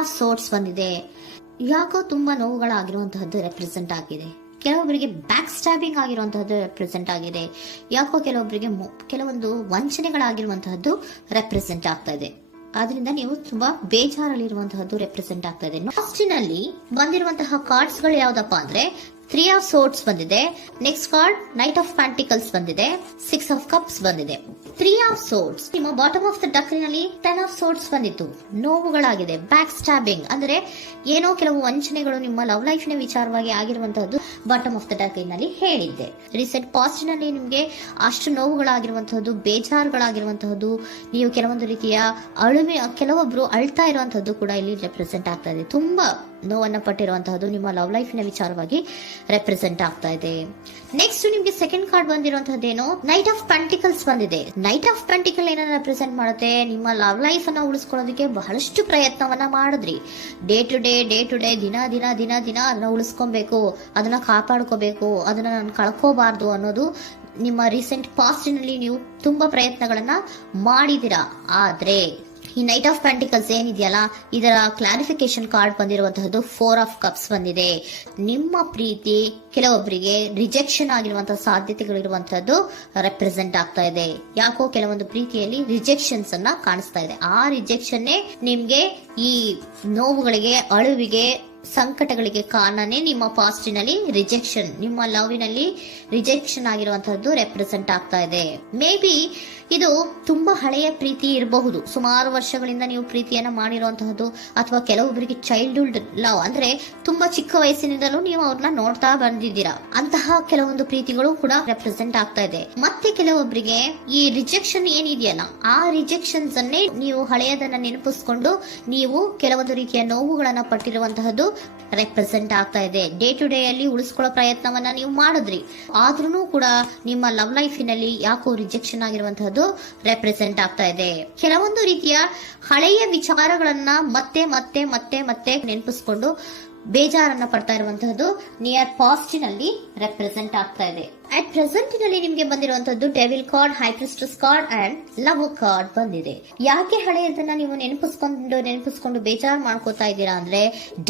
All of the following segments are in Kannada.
ಆಫ್ ಸೋರ್ಟ್ಸ್ ಬಂದಿದೆ. ಯಾಕೋ ತುಂಬಾ ನೋವುಗಳಾಗಿರುವಂತಹದ್ದು ರೆಪ್ರೆಸೆಂಟ್ ಆಗಿದೆ. ಕೆಲವೊಬ್ಬರಿಗೆ ಬ್ಯಾಕ್ ಸ್ಟ್ಯಾಬಿಂಗ್ ಆಗಿರುವಂತಹದ್ದು ರೆಪ್ರೆಸೆಂಟ್ ಆಗಿದೆ. ಯಾಕೋ ಕೆಲವೊಬ್ಬರಿಗೆ ಕೆಲವೊಂದು ವಂಚನೆಗಳಾಗಿರುವಂತಹದ್ದು ರೆಪ್ರೆಸೆಂಟ್ ಆಗ್ತಾ ಇದೆ. ಆದ್ರಿಂದ ನೀವು ತುಂಬಾ ಬೇಜಾರಲ್ಲಿರುವಂತಹದ್ದು ರೆಪ್ರೆಸೆಂಟ್ ಆಗ್ತಾ ಇದೆ. ಲಾಸ್ಟಿನಲ್ಲಿ ಬಂದಿರುವಂತಹ ಕಾರ್ಡ್ಸ್ ಗಳು ಯಾವ್ದಪ್ಪ ಅಂದ್ರೆ 3 ಆಫ್ ಸೋರ್ಟ್ಸ್ ಬಂದಿದೆ. Next card knight of pentacles ಬಂದಿದೆ. 6 ಆಫ್ ಕಪ್ಸ್ ಬಂದಿದೆ. 3 ಆಫ್ ಸೋರ್ಟ್ಸ್ ನಿಮ್ಮ ಬಾಟಮ್ ಆಫ್ ದ ಡಕ್ನಲ್ಲಿ 10 ಆಫ್ ಸೋರ್ಟ್ಸ್ ಬಂದಿತ್ತು. ನೋವುಗಳಾಗಿದೆ, ಬ್ಯಾಕ್ ಸ್ಟ್ಯಾಬಿಂಗ್ ಅಂದ್ರೆ ಏನೋ ಕೆಲವು ವಂಚನೆಗಳು ನಿಮ್ಮ ಲವ್ ಲೈಫ್ ನ ವಿಚಾರವಾಗಿ ಆಗಿರುವಂತಹದ್ದು ಬಾಟಮ್ ಆಫ್ ದ ಡಕ್ನಲ್ಲಿ ಹೇಳಿದ್ದೆ. ರೀಸೆಂಟ್ ಪಾಸ್ಟ್ ನಲ್ಲಿ ನಿಮ್ಗೆ ಅಷ್ಟು ನೋವುಗಳಾಗಿರುವಂತಹದ್ದು, ಬೇಜಾರುಗಳಾಗಿರುವಂತಹದ್ದು, ನೀವು ಕೆಲವೊಂದು ರೀತಿಯ ಕೆಲವೊಬ್ರು ಅಳ್ತಾ ಇರುವಂತಹದ್ದು ಕೂಡ ಇಲ್ಲಿ ರೆಪ್ರೆಸೆಂಟ್ ಆಗ್ತಾ ಇದೆ. ತುಂಬಾ ನೋವನ್ನ ಪಟ್ಟಿರುವಂತಹದ್ದು ನಿಮ್ಮ ಲವ್ ಲೈಫ್ ನ ವಿಚಾರವಾಗಿ ರೆಪ್ರೆಸೆಂಟ್ ಆಗ್ತಾ ಇದೆ. ನೆಕ್ಸ್ಟ್ ನಿಮ್ಗೆ ಸೆಕೆಂಡ್ ಕಾರ್ಡ್ ಬಂದಿರುವಂತಹದ್ದೇನು ನೈಟ್ ಆಫ್ ಪೆಂಟಿಕಲ್ಸ್ ಬಂದಿದೆ. ನೈಟ್ ಆಫ್ ಪೆಂಟಿಕಲ್ ಏನನ್ನ ರೆಪ್ರೆಸೆಂಟ್ ಮಾಡುತ್ತೆ, ನಿಮ್ಮ ಲವ್ ಲೈಫ್ ಅನ್ನ ಉಳಿಸ್ಕೊಳ್ಳೋದಕ್ಕೆ ಬಹಳಷ್ಟು ಪ್ರಯತ್ನವನ್ನ ಮಾಡಿದ್ರಿ. ಡೇ ಟು ಡೇ ದಿನ ಅದನ್ನ ಉಳಿಸ್ಕೊಬೇಕು, ಅದನ್ನ ಕಾಪಾಡ್ಕೋಬೇಕು, ಅದನ್ನ ನಾನು ಕಳ್ಕೋಬಾರ್ದು ಅನ್ನೋದು ನಿಮ್ಮ ರೀಸೆಂಟ್ ಪಾಸ್ಟ್ ನಲ್ಲಿ ನೀವು ತುಂಬಾ ಪ್ರಯತ್ನಗಳನ್ನ ಮಾಡಿದಿರಾ. ಆದ್ರೆ ಈ ನೈಟ್ ಆಫ್ ಪ್ಯಾಂಟಿಕಲ್ಸ್ ಏನಿದೆಯಲ್ಲ, ಇದರ ಕ್ಲಾರಿಫಿಕೇಶನ್ ಕಾರ್ಡ್ ಬಂದಿರುವಂತಹದ್ದು 4 ಆಫ್ ಕಪ್ಸ್ ಬಂದಿದೆ. ನಿಮ್ಮ ಪ್ರೀತಿ ಕೆಲವೊಬ್ಬರಿಗೆ ರಿಜೆಕ್ಷನ್ ಆಗಿರುವಂತಹ ಸಾಧ್ಯತೆಗಳಿರುವಂತಹದ್ದು ರೆಪ್ರೆಸೆಂಟ್ ಆಗ್ತಾ ಇದೆ. ಯಾಕೋ ಕೆಲವೊಂದು ಪ್ರೀತಿಯಲ್ಲಿ ರಿಜೆಕ್ಷನ್ಸ್ ಅನ್ನ ಕಾಣಿಸ್ತಾ ಇದೆ. ಆ ರಿಜೆಕ್ಷನ್ ನಿಮ್ಗೆ ಈ ನೋವುಗಳಿಗೆ, ಅಳುವಿಗೆ, ಸಂಕಟಗಳಿಗೆ ಕಾರಣನೇ ನಿಮ್ಮ ಪಾಸ್ಟಿನಲ್ಲಿ ರಿಜೆಕ್ಷನ್, ನಿಮ್ಮ ಲವ್ನಲ್ಲಿ ರಿಜೆಕ್ಷನ್ ಆಗಿರುವಂತಹದ್ದು ರೆಪ್ರೆಸೆಂಟ್ ಆಗ್ತಾ ಇದೆ. ಮೇ ಬಿ ಇದು ತುಂಬಾ ಹಳೆಯ ಪ್ರೀತಿ ಇರಬಹುದು. ಸುಮಾರು ವರ್ಷಗಳಿಂದ ನೀವು ಪ್ರೀತಿಯನ್ನ ಮಾಡಿರುವಂತಹದ್ದು, ಅಥವಾ ಕೆಲವೊಬ್ಬರಿಗೆ ಚೈಲ್ಡ್ಹುಡ್ ಲವ್ ಅಂದ್ರೆ ತುಂಬಾ ಚಿಕ್ಕ ವಯಸ್ಸಿನಿಂದಲೂ ನೀವು ಅವ್ರನ್ನ ನೋಡ್ತಾ ಬಂದಿದ್ದೀರಾ. ಅಂತಹ ಕೆಲವೊಂದು ಪ್ರೀತಿಗಳು ಕೂಡ ರೆಪ್ರೆಸೆಂಟ್ ಆಗ್ತಾ ಇದೆ. ಮತ್ತೆ ಕೆಲವೊಬ್ಬರಿಗೆ ಈ ರಿಜೆಕ್ಷನ್ ಏನಿದೆಯಲ್ಲ, ಆ ರಿಜೆಕ್ಷನ್ಸ್ ಅನ್ನೇ ನೀವು ಹಳೆಯದನ್ನ ನೆನಪಿಸ್ಕೊಂಡು ನೀವು ಕೆಲವೊಂದು ರೀತಿಯ ನೋವುಗಳನ್ನ ಪಟ್ಟಿರುವಂತಹದ್ದು ರೆಪ್ರೆಸೆಂಟ್ ಆಗ್ತಾ ಇದೆ. ಡೇ ಟು ಡೇ ಅಲ್ಲಿ ಉಳಿಸ್ಕೊಳ್ಳೋ ಪ್ರಯತ್ನವನ್ನ ನೀವು ಮಾಡಿದ್ರಿ, ಆದ್ರೂ ಕೂಡ ನಿಮ್ಮ ಲವ್ ಲೈಫಿನಲ್ಲಿ ಯಾಕೋ ರಿಜೆಕ್ಷನ್ ಆಗಿರುವಂತಹದ್ದು ರೆಪ್ರೆಸೆಂಟ್ ಆಗ್ತಾ ಇದೆ. ಕೆಲವೊಂದು ರೀತಿಯ ಹಳೆಯ ವಿಚಾರಗಳನ್ನ ಮತ್ತೆ ಮತ್ತೆ ಮತ್ತೆ ಮತ್ತೆ ನೆನಪಿಸ್ಕೊಂಡು ಬೇಜಾರನ್ನ ಪಡ್ತಾ ಇರುವಂತಹದ್ದು ನಿಯರ್ ಪಾಸ್ಟಿನಲ್ಲಿ ರೆಪ್ರೆಸೆಂಟ್ ಆಗ್ತಾ ಇದೆ. ಅಟ್ ಪ್ರೆಸೆಂಟಿನಲ್ಲಿ ನಿಮ್ಗೆ ಬಂದಿರುವಂತದ್ದು devil card, high priestess card and love card ಬಂದಿದೆ. ಯಾಕೆ ಹಳೆಯದನ್ನ ನೀವು ನೆನಪಿಸ್ಕೊಂಡು ಬೇಜಾರು ಮಾಡ್ಕೋತಾ ಇದ್ದೀರಾ ಅಂದ್ರೆ,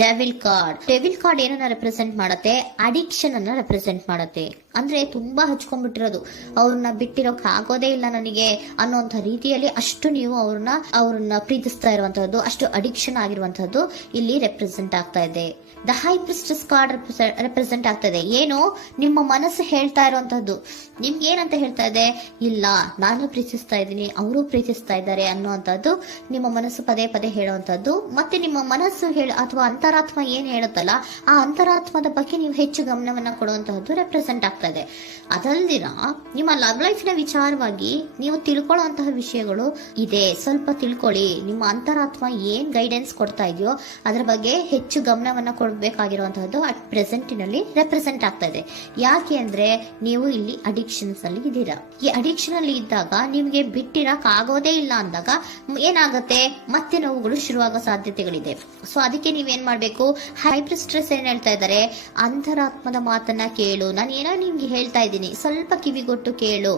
ಡೆವಿಲ್ ಕಾರ್ಡ್ ಏನನ್ನ ರೆಪ್ರೆಸೆಂಟ್ ಮಾಡುತ್ತೆ, ಅಡಿಕ್ಷನ್ ಅನ್ನ ರೆಪ್ರೆಸೆಂಟ್ ಮಾಡುತ್ತೆ. ಅಂದ್ರೆ ತುಂಬಾ ಹಚ್ಕೊಂಡ್ಬಿಟ್ಟಿರೋದು, ಅವ್ರನ್ನ ಬಿಟ್ಟಿರೋಕ್ ಆಗೋದೇ ಇಲ್ಲ ನನಗೆ ಅನ್ನೋಂಥ ರೀತಿಯಲ್ಲಿ ಅಷ್ಟು ನೀವು ಅವ್ರನ್ನ ಪ್ರೀತಿಸ್ತಾ ಇರುವಂತಹದ್ದು, ಅಷ್ಟು ಅಡಿಕ್ಷನ್ ಆಗಿರುವಂತಹದ್ದು ಇಲ್ಲಿ ರೆಪ್ರೆಸೆಂಟ್ ಆಗ್ತಾ ಇದೆ. The high priestess card represent ಆಗ್ತಾ ಇದೆ. ಏನು ನಿಮ್ಮ ಮನಸ್ಸು ಹೇಳ್ತಾ ಇರುವಂತಹದ್ದು, ನಿಮ್ಗೆ ಏನಂತ ಹೇಳ್ತಾ ಇದೆ, ಇಲ್ಲ ನಾನು ಪ್ರೀತಿಸ್ತಾ ಇದ್ದೀನಿ, ಅವರು ಪ್ರೀತಿಸ್ತಾ ಇದ್ದಾರೆ ಅನ್ನುವಂಥದ್ದು ನಿಮ್ಮ ಮನಸ್ಸು ಪದೇ ಪದೇ ಹೇಳುವಂತದ್ದು. ಮತ್ತೆ ನಿಮ್ಮ ಮನಸ್ಸು ಅಥವಾ ಅಂತರಾತ್ಮ ಏನ್ ಹೇಳುತ್ತಲ್ಲ, ಆ ಅಂತರಾತ್ಮದ ಬಗ್ಗೆ ನೀವು ಹೆಚ್ಚು ಗಮನವನ್ನ ಕೊಡುವಂತಹದ್ದು ರೆಪ್ರೆಸೆಂಟ್ ಆಗ್ತಾ ಇದೆ. ಅದಲ್ದಿರ ನಿಮ್ಮ ಲವ್ ಲೈಫ್ ನ ವಿಚಾರವಾಗಿ ನೀವು ತಿಳ್ಕೊಳ್ಳುವಂತಹ ವಿಷಯಗಳು ಇದೆ. ಸ್ವಲ್ಪ ತಿಳ್ಕೊಳ್ಳಿ. ನಿಮ್ಮ ಅಂತರಾತ್ಮ ಏನ್ ಗೈಡೆನ್ಸ್ ಕೊಡ್ತಾ ಇದೆಯೋ ಅದರ ಬಗ್ಗೆ ಹೆಚ್ಚು ಗಮನವನ್ನ ಕೊಡಬೇಕಾಗಿರುವಂತಹದ್ದು ಅಟ್ ಪ್ರೆಸೆಂಟಿನಲ್ಲಿ ರೆಪ್ರೆಸೆಂಟ್ ಆಗ್ತಾ ಇದೆ. ಯಾಕೆ ಅಂದ್ರೆ ನೀವು ಇಲ್ಲಿ ಅಡಿಕ್ಷನ್ಸ್ ಅಲ್ಲಿ ಇದ್ದೀರಾ. ಈ ಅಡಿಕ್ಷನ್ ಅಲ್ಲಿ ಇದ್ದಾಗ ನಿಮ್ಗೆ ಬಿಟ್ಟಿರಕ್ ಆಗೋದೇ ಇಲ್ಲ ಅಂದಾಗ ಏನಾಗುತ್ತೆ, ಮತ್ತೆ ನೋವುಗಳು ಶುರುವಾಗೋ ಸಾಧ್ಯತೆಗಳಿದೆ. ಸೊ ಅದಕ್ಕೆ ನೀವೇನ್ ಮಾಡ್ಬೇಕು, ಹೈಪರ್ ಸ್ಟ್ರೆಸ್ ಏನ್ ಹೇಳ್ತಾ ಇದ್ದಾರೆ, ಅಂತರಾತ್ಮದ ಮಾತನ್ನ ಕೇಳು, ನಾನು ಏನೋ ನಿಮ್ಗೆ ಹೇಳ್ತಾ ಇದ್ದೀನಿ, ಸ್ವಲ್ಪ ಕಿವಿಗೊಟ್ಟು ಕೇಳು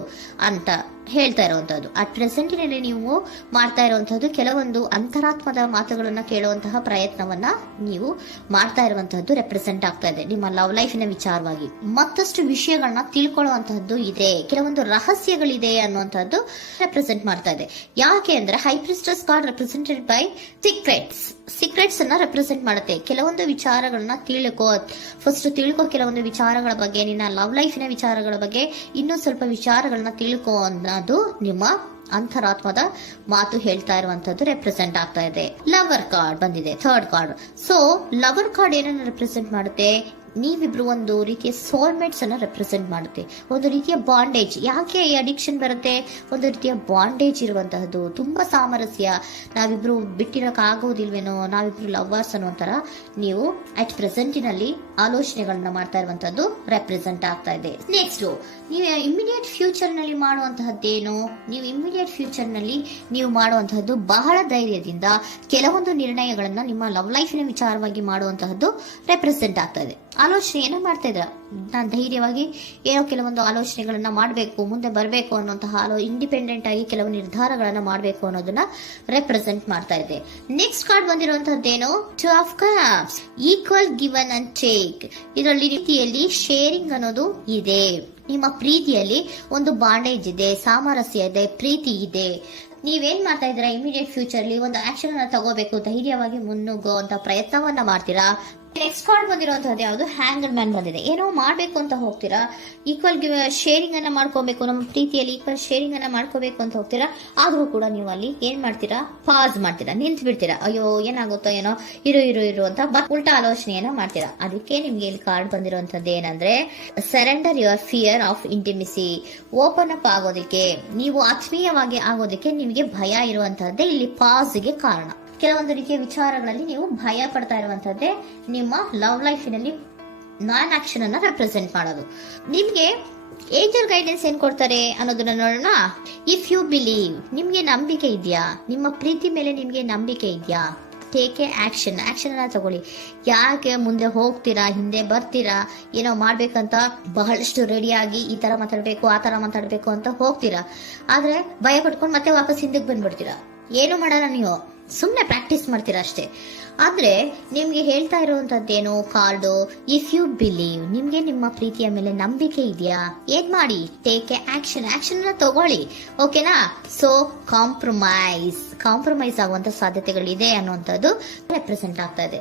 ಅಂತ ಹೇಳ್ತಾ ಇರುವಂತದ್ದು. ಅಟ್ ಪ್ರೆಸೆಂಟಿನಲ್ಲಿ ನೀವು ಮಾಡ್ತಾ ಇರುವಂತಹದ್ದು ಕೆಲವೊಂದು ಅಂತರಾತ್ಮದ ಮಾತುಗಳನ್ನ ಕೇಳುವಂತಹ ಪ್ರಯತ್ನವನ್ನ ನೀವು ಮಾಡ್ತಾ ಇರುವಂತಹದ್ದು ರೆಪ್ರೆಸೆಂಟ್ ಆಗ್ತಾ ಇದೆ. ನಿಮ್ಮ ಲವ್ ಲೈಫಿನ ವಿಚಾರವಾಗಿ ಮತ್ತಷ್ಟು ವಿಷಯಗಳನ್ನ ತಿಳ್ಕೊಳ್ಳುವಂತಹದ್ದು ಇದೆ, ಕೆಲವೊಂದು ರಹಸ್ಯಗಳಿದೆ ಅನ್ನುವಂಥದ್ದು ರೆಪ್ರೆಸೆಂಟ್ ಮಾಡ್ತಾ ಇದೆ. ಯಾಕೆ ಅಂದ್ರೆ high priestess card represented by secrets ಅನ್ನ ರೆಪ್ರೆಸೆಂಟ್ ಮಾಡುತ್ತೆ. ಕೆಲವೊಂದು ವಿಚಾರಗಳನ್ನ ತಿಳ್ಕೊ ಕೆಲವೊಂದು ವಿಚಾರಗಳ ಬಗ್ಗೆ, ನಿನ್ನ ಲವ್ ಲೈಫಿನ ವಿಚಾರಗಳ ಬಗ್ಗೆ ಇನ್ನೂ ಸ್ವಲ್ಪ ವಿಚಾರಗಳನ್ನ ತಿಳ್ಕೊ ಅನ್ನೋದು ನಿಮ್ಮ ಅಂತರಾತ್ಮದ ಮಾತು ಹೇಳ್ತಾ ಇರುವಂತದ್ದು ರೆಪ್ರೆಸೆಂಟ್ ಆಗ್ತಾ ಇದೆ. ಲವರ್ ಕಾರ್ಡ್ ಬಂದಿದೆ, third card. So lover card ಏನನ್ನ ರೆಪ್ರೆಸೆಂಟ್ ಮಾಡುತ್ತೆ, ನೀವಿಬ್ರು ಒಂದು ರೀತಿಯ ಸೋಲ್ಮೇಟ್ಸ್ ಅನ್ನ ರೆಪ್ರೆಸೆಂಟ್ ಮಾಡುತ್ತೆ. ಒಂದು ರೀತಿಯ ಬಾಂಡೇಜ್. ಯಾಕೆ ಈ ಅಡಿಕ್ಷನ್ ಬರುತ್ತೆ, ಒಂದು ರೀತಿಯ ಬಾಂಡೇಜ್ ಇರುವಂತಹದ್ದು, ತುಂಬಾ ಸಾಮರಸ್ಯ, ನಾವಿಬ್ರು ಬಿಟ್ಟಿರಕ್ ಆಗೋದಿಲ್ವೇನೋ, ನಾವಿಬ್ರು ಲವ್ವರ್ಸ್ ಅನ್ನೋ ತರ ನೀವು ಅಟ್ ಪ್ರೆಸೆಂಟಿನಲ್ಲಿ ಆಲೋಚನೆಗಳನ್ನ ಮಾಡ್ತಾ ಇರುವಂತದ್ದು ರೆಪ್ರೆಸೆಂಟ್ ಆಗ್ತಾ ಇದೆ. ನೆಕ್ಸ್ಟ್ ನೀವು ಇಮಿಡಿಯೇಟ್ ಫ್ಯೂಚರ್ ನಲ್ಲಿ ಮಾಡುವಂತಹದ್ದೇನು, ನೀವು ಇಮಿಡಿಯೇಟ್ ಫ್ಯೂಚರ್ ನಲ್ಲಿ ನೀವು ಮಾಡುವಂತಹದ್ದು ಬಹಳ ಧೈರ್ಯದಿಂದ ಕೆಲವೊಂದು ನಿರ್ಣಯಗಳನ್ನ ನಿಮ್ಮ ಲವ್ ಲೈಫಿನ ವಿಚಾರವಾಗಿ ಮಾಡುವಂತಹದ್ದು ರೆಪ್ರೆಸೆಂಟ್ ಆಗ್ತಾ ಇದೆ. ಆಲೋಚನೆಯನ್ನ ಮಾಡ್ತಾ ಇದ್ರ. ನಾನು ಧೈರ್ಯವಾಗಿ ಏನೋ ಕೆಲವೊಂದು ಆಲೋಚನೆಗಳನ್ನ ಮಾಡಬೇಕು, ಮುಂದೆ ಬರಬೇಕು ಅನ್ನುವಂತಹ ಇಂಡಿಪೆಂಡೆಂಟ್ ಆಗಿ ಕೆಲವು ನಿರ್ಧಾರಗಳನ್ನ ಮಾಡಬೇಕು ಅನ್ನೋದನ್ನ ರೆಪ್ರೆಸೆಂಟ್ ಮಾಡ್ತಾ ಇದೆ. ನೆಕ್ಸ್ಟ್ ಕಾರ್ಡ್ ಬಂದಿರುವಂತದ್ದೇನು, two of cups, equal given and take. ಇದರಲ್ಲಿ ರೀತಿಯಲ್ಲಿ ಶೇರಿಂಗ್ ಅನ್ನೋದು ಇದೆ. ನಿಮ್ಮ ಪ್ರೀತಿಯಲ್ಲಿ ಒಂದು ಬಾಂಡೇಜ್ ಇದೆ, ಸಾಮರಸ್ಯ ಇದೆ, ಪ್ರೀತಿ ಇದೆ. ನೀವೇನ್ ಮಾಡ್ತಾ ಇದ್ದೀರಾ, ಇಮಿಡಿಯೇಟ್ ಫ್ಯೂಚರ್ ಅಲ್ಲಿ ಒಂದು ಆಕ್ಷನ್ ಅನ್ನ ತಗೋಬೇಕು, ಧೈರ್ಯವಾಗಿ ಮುನ್ನುಗ್ಗೋ ಅಂತ ಪ್ರಯತ್ನವನ್ನ ಮಾಡ್ತೀರಾ. ನೆಕ್ಸ್ಟ್ ಕಾರ್ಡ್ ಬಂದಿರುವಂತದ್ದು ಯಾವುದು, ಹ್ಯಾಂಗರ್ ಮ್ಯಾನ್ ಬಂದಿದೆ. ಏನೋ ಮಾಡ್ಬೇಕು ಅಂತ ಹೋಗ್ತೀರಾ, ಈಕ್ವಲ್ ಶೇರಿಂಗ್ ಅನ್ನ ಮಾಡ್ಕೋಬೇಕು, ನಮ್ಮ ಪ್ರೀತಿಯಲ್ಲಿ ಈಕ್ವಲ್ ಶೇರಿಂಗ್ ಅನ್ನ ಮಾಡ್ಕೋಬೇಕು ಅಂತ ಹೋಗ್ತೀರಾ. ಆದ್ರೂ ಕೂಡ ನೀವು ಅಲ್ಲಿ ಏನ್ ಮಾಡ್ತೀರಾ, ಪಾಸ್ ಮಾಡ್ತೀರಾ, ನಿಂತು ಬಿಡ್ತೀರಾ. ಅಯ್ಯೋ ಏನಾಗುತ್ತೋ ಏನೋ, ಇರು ಅಂತ ಉಲ್ಟಾ ಆಲೋಚನೆಯನ್ನ ಮಾಡ್ತೀರಾ. ಅದಕ್ಕೆ ನಿಮ್ಗೆ ಇಲ್ಲಿ ಕಾರ್ಡ್ ಬಂದಿರುವಂತದ್ದು ಏನಂದ್ರೆ, surrender your fear of intimacy. Open up ಆಗೋದಕ್ಕೆ, ನೀವು ಆತ್ಮೀಯವಾಗಿ ಆಗೋದಕ್ಕೆ ನಿಮಗೆ ಭಯ ಇರುವಂತಹದ್ದೇ ಇಲ್ಲಿ ಪಾಸ್ಗೆ ಕಾರಣ. ಕೆಲವೊಂದು ರೀತಿಯ ವಿಚಾರಗಳಲ್ಲಿ ನೀವು ಭಯ ಪಡ್ತಾ ಇರುವಂತದ್ದೇ ನಿಮ್ಮ ಲವ್ ಲೈಫಿನಲ್ಲಿ ನಾನ್ ಆಕ್ಷನ್ ಅನ್ನ ರೆಪ್ರೆಸೆಂಟ್ ಮಾಡೋದು. ನಿಮ್ಗೆ ಏಂಜಲ್ ಗೈಡೆನ್ಸ್ ಏನ್ ಕೊಡ್ತಾರೆ ಅನ್ನೋದನ್ನ ನೋಡೋಣ. ಇಫ್ ಯು ಬಿಲೀವ್, ನಿಮ್ಗೆ ನಂಬಿಕೆ ಇದೆಯಾ, ನಿಮ್ಮ ಪ್ರೀತಿ ಮೇಲೆ ನಿಮ್ಗೆ ನಂಬಿಕೆ ಇದೆಯಾ, ಟೇಕ್ ಎ ಆಕ್ಷನ್ ಅನ್ನ ತಗೊಳ್ಳಿ. ಯಾಕೆ ಮುಂದೆ ಹೋಗ್ತೀರಾ, ಹಿಂದೆ ಬರ್ತೀರಾ, ಏನೋ ಮಾಡ್ಬೇಕಂತ ಬಹಳಷ್ಟು ರೆಡಿಯಾಗಿ ಈ ತರ ಮಾತಾಡ್ಬೇಕು ಆ ತರ ಮಾತಾಡ್ಬೇಕು ಅಂತ ಹೋಗ್ತೀರಾ. ಆದ್ರೆ ಭಯ ಪಟ್ಕೊಂಡು ಮತ್ತೆ ವಾಪಸ್ ಹಿಂದಕ್ಕೆ ಬಂದ್ಬಿಡ್ತೀರಾ. ಏನು ಮಾಡಲ್ಲ, ನೀವು ಸುಮ್ಮನೆ ಪ್ರಾಕ್ಟೀಸ್ ಮಾಡ್ತೀರಾ ಅಷ್ಟೇ. ಆದ್ರೆ ನಿಮ್ಗೆ ಹೇಳ್ತಾ ಇರುವಂತದ್ದೇನು ಕಾರ್ಡು, ಇಫ್ ಯು ಬಿಲೀವ್, ನಿಮ್ಗೆ ನಿಮ್ಮ ಪ್ರೀತಿಯ ಮೇಲೆ ನಂಬಿಕೆ ಇದೆಯಾ, ಏನ್ ಮಾಡಿ, ಟೇಕ್ ಎ ಆಕ್ಷನ್ ಅನ್ನ ತಗೊಳ್ಳಿ. ಓಕೆನಾ. ಸೊ ಕಾಂಪ್ರಮೈಸ್ ಆಗುವಂತ ಸಾಧ್ಯತೆಗಳಿದೆ ಅನ್ನುವಂಥದ್ದು ರೆಪ್ರೆಸೆಂಟ್ ಆಗ್ತಾ ಇದೆ.